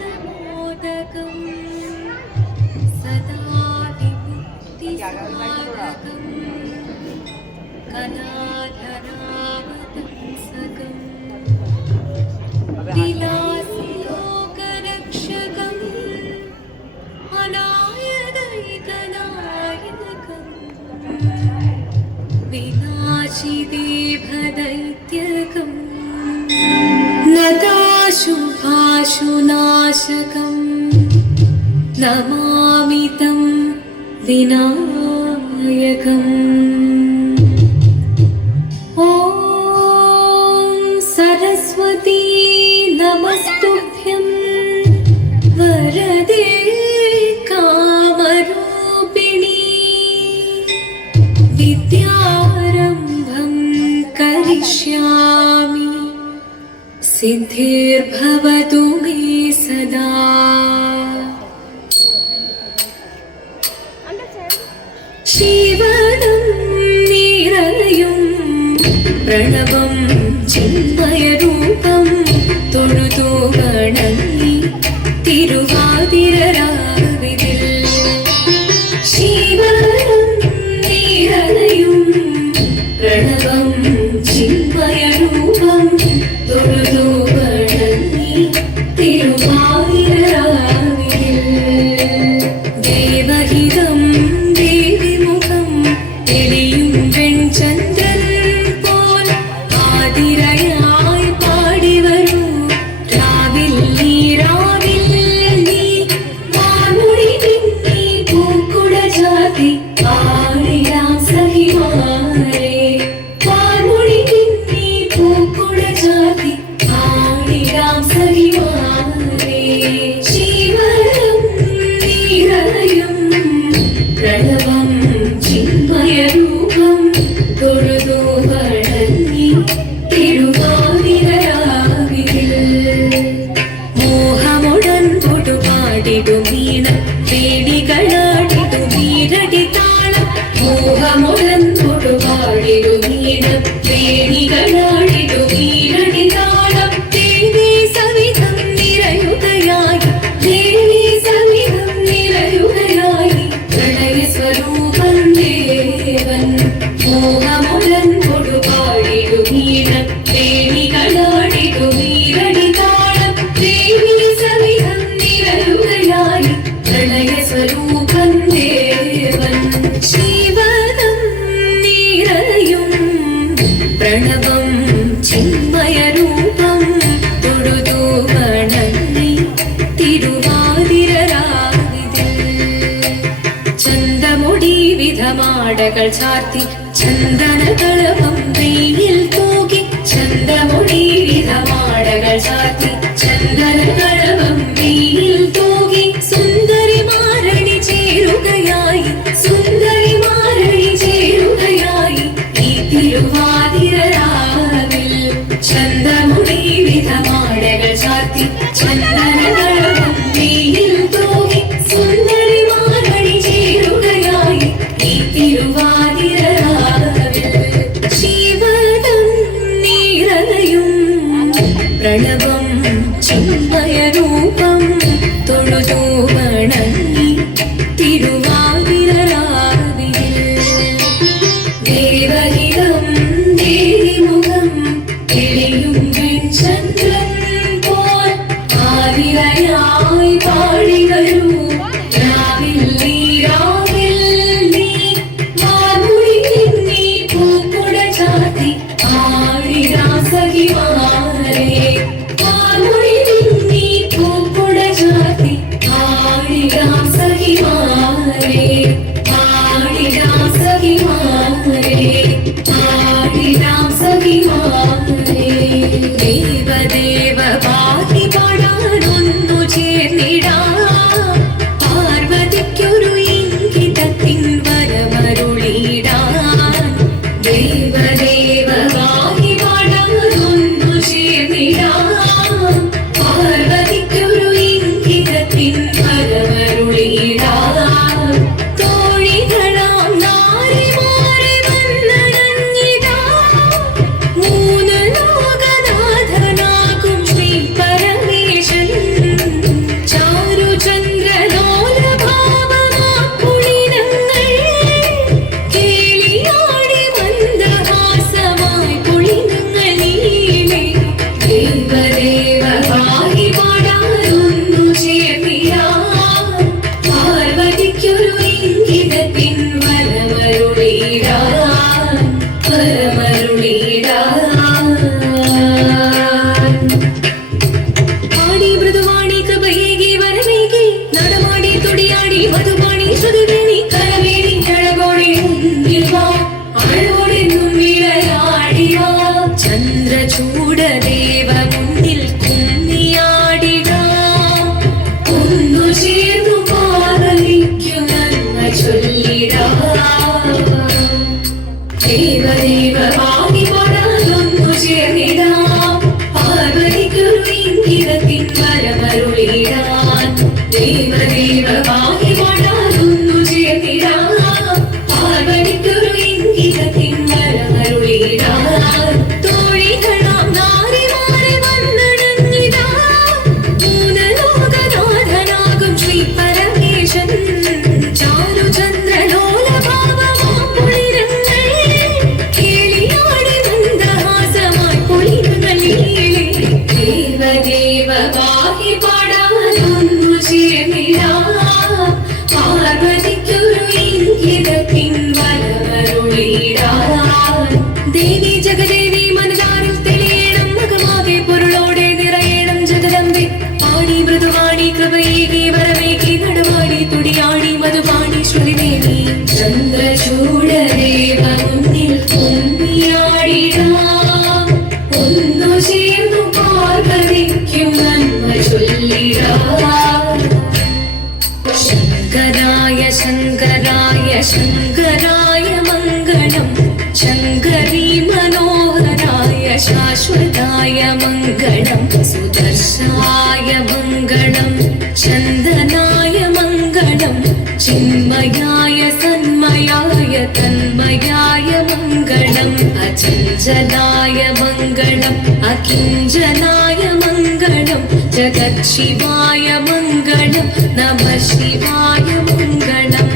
മുദാകരാത്മോദകം സദാ വിമുക്തിസാധകം കലാധരാവതംസകം വിലാസിലോകരക്ഷകം അനായദൈകനായകം വിനാശിദേഭദൈത്യകം നദാശുഭാശുനാശകം നമാമി തം വിനായകം. ഓം സരസ്വതീ നമസ്തുഭ്യം വരദേ കാമരൂപിണീ വിദ്യാരംഭം കരിഷ്യാമി സിദ്ധിർഭവതു മേ സദാ. ശിവനം നിറയും പ്രണവം ചിന്മയരൂപം തൊഴുതു വണങ്ങി തിരുവാതിരരാവിതിൽ. ശിവനം നിറയും പ്രണവം ചിന്മയരൂപം തൊഴുതു വണങ്ങി തിരുവാതിരരാവിതിൽ. ദേവഹിതം ദേവിമുഖം തെളിയും വെൺചന്ദ്രൻ പോൽ ആതിരയായി പാടിവരൂ രാവിൽ നീ വാൻമൊഴി പിന്നി പൂക്കുട ചാത്തി ആടിരാം സഖിമാരെ. വാൻമൊഴി പിന്നി പൂക്കുട ചാത്തി ആടിരാം സഖിമാരെ. ശിവനം നിറയും പ്രണവം ചിന്മയരൂപം തൊഴുതു വണങ്ങി തിരുവാതിരരാവിതിൽ. മോഹമുടൻ പൊടുപാടിടും വീണം വേണികളാടിടും വീരടി താളം. മോഹമുടൻ പൊടുപാടിടും വീണം വേണികളാടിടും വീരടി താളം. ദേവി സവിധം നിറയുകയായി ദേവി സവിധം നിറയുകയായി പ്രണയ സ്വരൂപം ദേവൻ. മോഹമുടൻ കൊടുപാടിടും വീണം വേണികളാടിടും വീരടി താളം. ദേവി സവിധം നിറയുകയായി പ്രണയ സ്വരൂപം ദേവൻ. ശിവനം നിറയും പ്രണവം ചിന്മയരൂപം തൊഴുതു വണങ്ങി തിരുവാതിരരാവിതിൽ. ചന്തമുടി വിധമാടകൾ ചാർത്തി ചന്ദനകളഭം വെയിൽ തൂകി. ചന്തമുടി വിധമാടകൾ ചാർത്തി ചന്ദനകളഭം വെയിൽ തൂകി. സുന്ദരിമാരണി ചേരുകയായി സുന്ദരിമാരണി ചേരുകയായി ഈ തിരുവാതിരരാവിൽ. ചന്തമുടി വിധമാടകൾ ചാർത്തി ചന്ദനകളഭം വെയിൽ തൂകി. സുന്ദരിമാരണി ചേരുകയായി ഈ തിരുവാതിരരാവിൽ. ശിവനം നിറയും പ്രണവം ചിന്മയരൂപം തൊഴുതു വണങ്ങി തിരുവാതിരരാവിൽ. ദേവഹിതം ദേവിമുഖം തെളിയും വെൺചന്ദ്രൻ പോൽ ആതിരയായി പാടിവരൂ രാവിൽ നീ വാൻമൊഴി പിന്നി പൂക്കുട ചാത്തി ആടിരാം സഖിമാരെ. വാൻമൊഴി പിന്നി പൂക്കുട ചാത്തി ദേവദേവ പാഹി പാടാനൊന്നു ചേർന്നിടാം പാർവതിക്കൊരു ഇംഗിതത്തിൻ വരമരുളിടാം തോഴികളാം നാരിമാരെ വന്നണഞ്ഞിടാ മൂലലോകനാഥനാകും ശ്രീ പരമേശൻ ചാരുചന്ദ്രലോല ഭാവമാം പൊളിരങ്ങൾ കേളിയാടി മന്ദഹാസമായി പൊളിരുന്ന ലീലേ ദേവദേവ പാഹി പാടാനൊന്നു ചേർന്നിടാം പാർവതിക്കൊരു ഇംഗിതത്തിൻ വരമരുളിടാം ദേവി ജഗദേവി മനതാരിൽ തെളിയണം മകമാകെ പൊരുളോടെ നിറയണം ജഗദമ്പെ പാടി മൃദുവാണി കൃപയേകി വരമേകി നടവാടി തുടിയാടി മധുപാണി ശ്രുതിദേവി ചന്ദ്രചൂഡദേവ മുന്നിൽ കുമ്മിയാടിടാം ഒന്നു ചേർന്നു പാർവതിക്കും നന്മ ചൊല്ലിടാം ശങ്കരായ ശങ്കരായ ശങ്കരായ മംഗളം ശങ്കരീ മനോഹരായ ശാശ്വതായ മംഗളം സുദർശായ മംഗളം ചന്ദനായ മംഗളം ചിന്മയായ സന്മയായ തന്മയായ മംഗളം അചഞ്ചലായ മംഗളം അകിഞ്ചനായ മംഗളം ജഗത് ശിവായ മംഗളം നമഃ ശിവായ മംഗളം